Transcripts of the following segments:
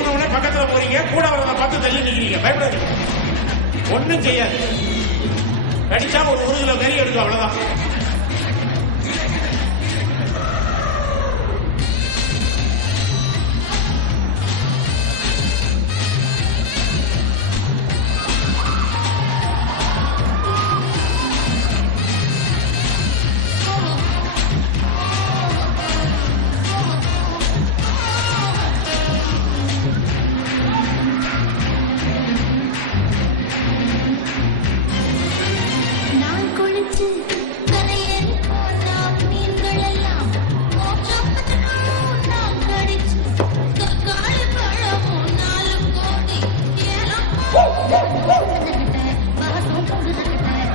சொன்ன உடனே பக்கத்துல போறீங்க, கூட வரத பார்த்து தள்ளி நிக்கிறீங்க. பயப்படாதீங்க, ஒண்ணும் செய்யாது. கடிச்சா ஒரு 1 கிலோ கறி எடுக்கும், அவ்வளவுதான்.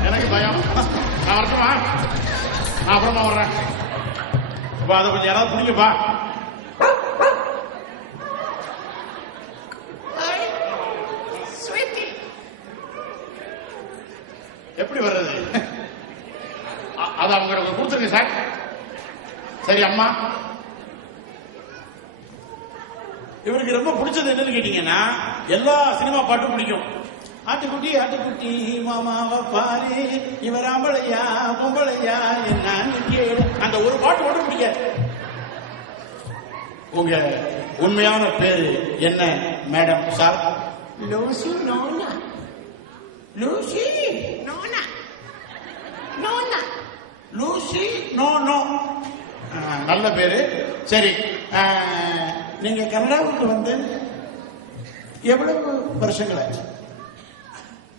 எனக்கு பயம். நான் வரட்டுமா? நான் அப்புறமா வர்றேன். அதை கொஞ்சம் யாராவது பிடிக்கப்பா. எப்படி வர்றது? அது அவங்க கொடுத்துருங்க சார். சரி அம்மா, இவருக்கு ரொம்ப பிடிச்சது என்னன்னு கேட்டீங்கன்னா, எல்லா சினிமா பாட்டும் பிடிக்கும். ஆட்டுக்குட்டி ஆட்டுக்குட்டி மாமாவை பாரு, இவர் ஆம்பளையா பொம்பளையா என்னன்னு கேளு. அந்த ஒரு பாட்டு மட்டும் பிடிக்காது. உங்க உண்மையான பேரு என்ன madam sir? Lucy Nona. Lucy Nona. Nona. Lucy no no. நல்ல பேரு. சரி, நீங்க கனடாவுக்கு வந்து எவ்வளவு வருஷங்கள் ஆச்சு?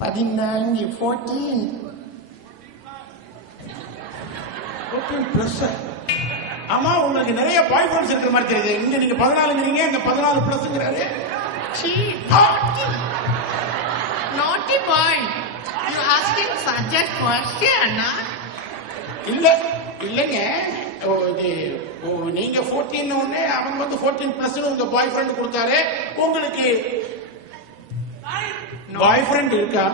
14 பிளஸ். ஆமா, உங்களுக்கு நிறைய பாய் ஃப்ரெண்ட்ஸ் இருக்கிற மாதிரி தெரியுது. இங்க நீங்க 14ங்கிறீங்க, இங்க 14 பிளஸ்ங்கிறாரு. Naughty boy, you asking such a question? இல்லங்க, நீங்க 14 ஒண்ணு, அவங்க வந்து 14 பிளஸ் உங்க பாய் ஃப்ரெண்ட் கொடுத்தாரு. உங்களுக்கு பாய் ஃப்ரெண்ட் இருக்கா?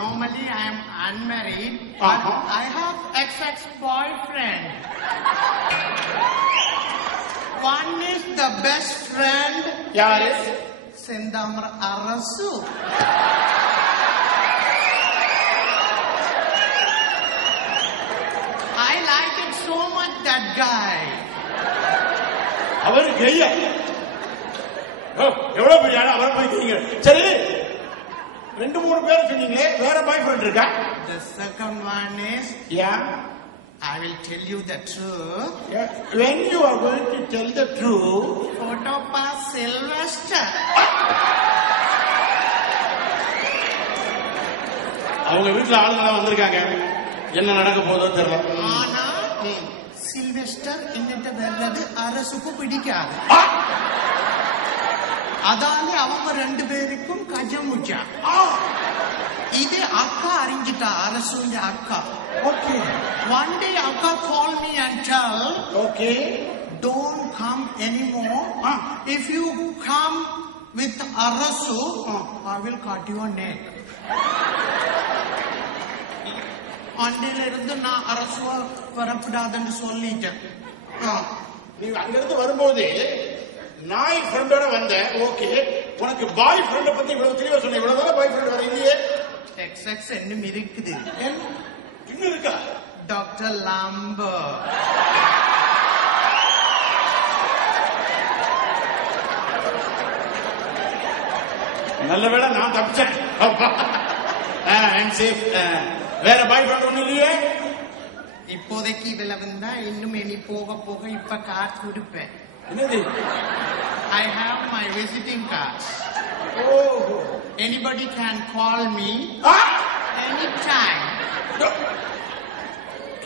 Normally I am unmarried, but I have ex boyfriend. One is the best friend. யாரு? Sendamar Arasu. I like it so much, that guy. அவர் கையா எவ்வளவு பெரிய ஆளு, அவரை போய் தெரியுங்க. சரி, 2-3 பேர் சொன்னீங்களே, வேற பாய் ஃப்ரெண்ட் இருக்கா? The second one is, I will tell you the truth. When you are going to tell the truth? Photoppa Sylvester. அவங்க வீட்டுல ஆளுங்களாம் வந்திருக்காங்க, என்ன நடக்க போதோ தெரியல. ஆனா சில்வெஸ்டர் എന്നിട്ട് வர்றது அரசுக்கு பிடிக்காது. அதால அவங்க 2 பேருக்கும் கஜமுஜா. இது அக்கா அறிஞ்சிட்டா, அரசுங்க அக்கா. Okay. One day akka call me and tell, okay, don't come anymore. If you come with Arasu, I will cut your neck. அண்டையில இருந்து நான் அரசுவ வரப்படாதுன்னு சொல்லிட்டேன். நீங்க அங்கிருந்து வரும்போது நாய் ஃப்ரெண்டோட வந்த. ஓகே, உனக்கு பாய் ஃப்ரெண்ட பத்தி இவ்வளவு தெளிவா சொன்ன. இவ்வளவு பாய் ஃப்ரெண்ட் வர இல்லையே. எக்ஸ் இன்னும் இருக்குது. இன்னும் இருக்கா? Doctor lumbar. நல்ல வேளை நான் தப்பிச்சேன். வேற பாய் ஃப்ரெண்ட் ஒண்ணு இல்லையே. இப்போதைக்கு இதுல வந்தா இன்னும் இனி போக போக இப்ப கார்டு கொடுப்பேன். என்னது? I have my visiting cards. Oh. Anybody can call me anytime.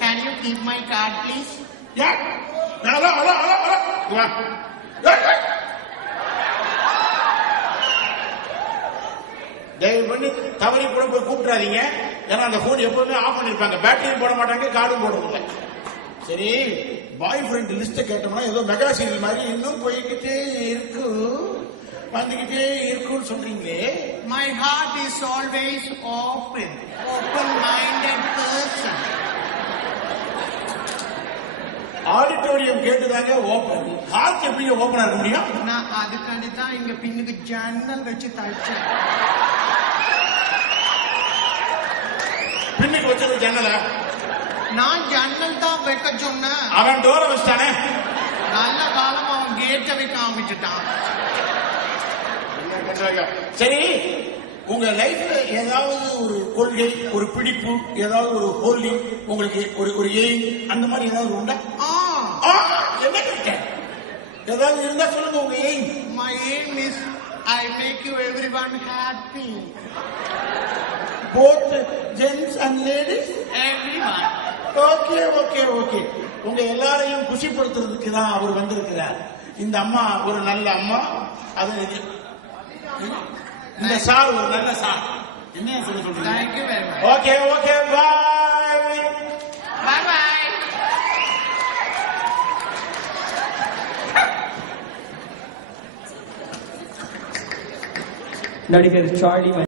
Can you keep my card, please? Yeah. Hello. தயவு பண்ணி தவறி கூட போய் கூப்பிடாதீங்க. ஏன்னா அந்த போன் எப்பவுமே ஆஃப் பண்ணிருப்பாங்க, பேட்டரியும் போட மாட்டாங்க, கார்டும் போடுறதில்லை. சரி, பாய் ஃப்ரெண்ட் லிஸ்ட் கேட்டோம்னா ஏதோ மெகா சீரியல் மாதிரி இன்னும் போய்கிட்டே இருக்கு, வந்துகிட்டே இருக்குன்னு சொல்றீங்களே. My heart is always open-minded person. Auditorium கேட்டுதாங்க ஓபன். ஹார்ட் எப்படி ஓபனா இருக்க முடியும்? நான் அதுக்காண்டிதான் இங்க பின்னுக்கு ஜன்னல் வச்சு தச்சேன். பின்னுக்கு வச்சது ஜன்னல? நான் ஜன்னல் தான் வைக்க சொன்னேன். அவன் டோரை வச்சிட்டானே. நல்ல காலம் அவன் கேட்ட வைக்க ஆரம்பிச்சுட்டான். சரி, உங்க லைஃப்ல ஏதாவது ஒரு கொள்கை, ஒரு பிடிப்பு, ஏதாவது ஒரு ஹோல்டிங், உங்களுக்கு ஒரு எய்ம் அந்த மாதிரி ஏதாவது உண்டா? என்ன கேட்டேன்? ஏதாவது இருந்தா சொல்லுங்க உங்க aim. My aim is I make you everyone happy. Both gents and ladies? Everyone. Okay okay okay. உங்க எல்லாரையும் குஷிப்படுத்துறதுக்கு தான் அவர் வந்திருக்கிறார். இந்த அம்மா ஒரு நல்ல அம்மா. அது இந்த சார் ஒரு நல்ல சார். என்ன சொல்றீங்க? Thank you very much. Okay okay, bye. Bye bye. நடிகர் சார்லி